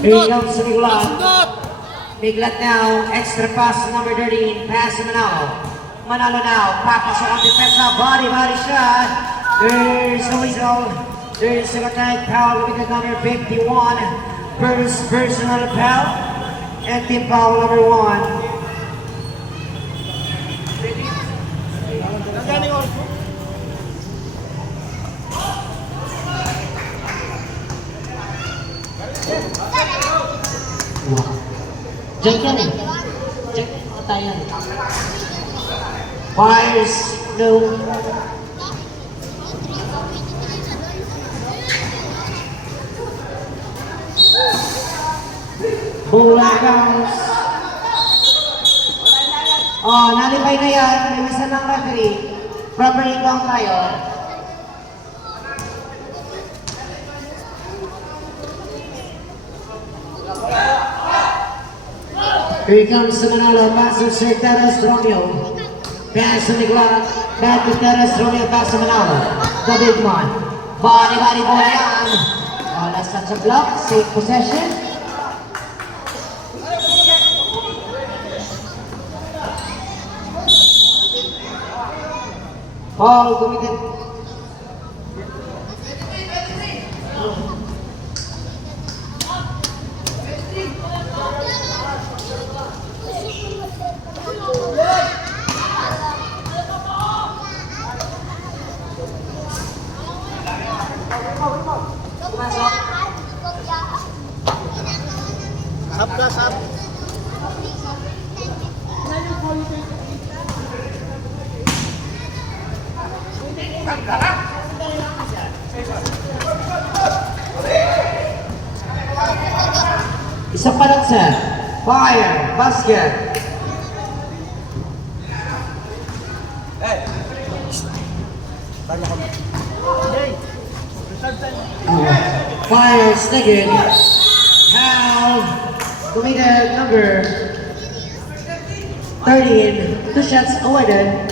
Here comes Miglat. Miglat now, extra pass number 13, pass to Manalo. Manalo now, papasok ang depensa, body shot. There's the whistle. There's the attack foul with the number 51. First personal foul. And team foul number 1. Diyan ka rin. Diyan ka rin. Tayo. Fires. No. Bulagans. Oh, nalipay na yan. Namisan ng referee. Properly count tayo. Here comes the Manalo, pass to Teres Romeo. Pass to Miglat, back to Teres Romeo, pass to Manalo. The big man. Body yan. Oh, that's such a block, safe possession. Ball committed. Sab. Isa pa lang sir. Fire, basket. Fire, Stiggen. Foul. Committed number 13. 2 shots awarded.